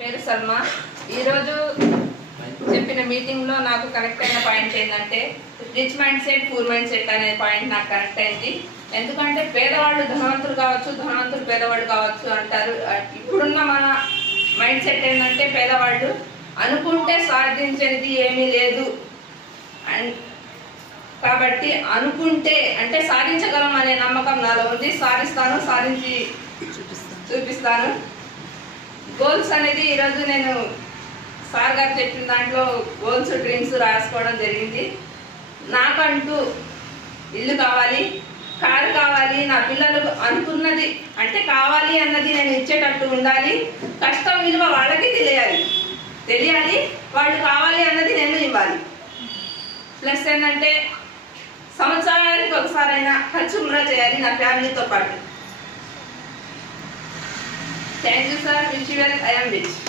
పేరు సల్మా. ఈరోజు చెప్పిన మీటింగ్లో నాకు కనెక్ట్ అయిన పాయింట్ ఏంటంటే rich mind set, poor mind set అనే పాయింట్ నాకు కనెక్ట్ అయింది. ఎందుకంటే పేదవాళ్ళు ధనవంతులు కావచ్చు, ధనవంతులు పేదవాళ్ళు కావచ్చు అంటారు. ఇప్పుడున్న మన మైండ్ సెట్ ఏంటంటే పేదవాళ్ళు అనుకుంటే సాధించేది ఏమీ లేదు కాబట్టి అనుకుంటే అంటే సాధించగలం అనే నమ్మకం నాలో ఉంది. సాధిస్తాను, సాధించి చూపిస్తాను. గోల్స్ అనేది ఈరోజు నేను సార్ గారు చెప్పిన దాంట్లో గోల్స్, డ్రీమ్స్ రాసుకోవడం జరిగింది. నాకంటూ ఇల్లు కావాలి, కారు కావాలి, నా పిల్లలకు అనుకున్నది అంటే కావాలి అన్నది నేను ఇచ్చేటట్టు ఉండాలి. కష్టం విలువ వాళ్ళకి తెలియాలి, వాళ్ళు కావాలి అన్నది నేను ఇవ్వాలి. ప్లస్ ఏంటంటే సంవత్సరానికి ఒకసారైనా ఖర్చు కూడా చేయాలి నా ఫ్యామిలీతో పాటు. Thank you sir. Wish you well. I am rich.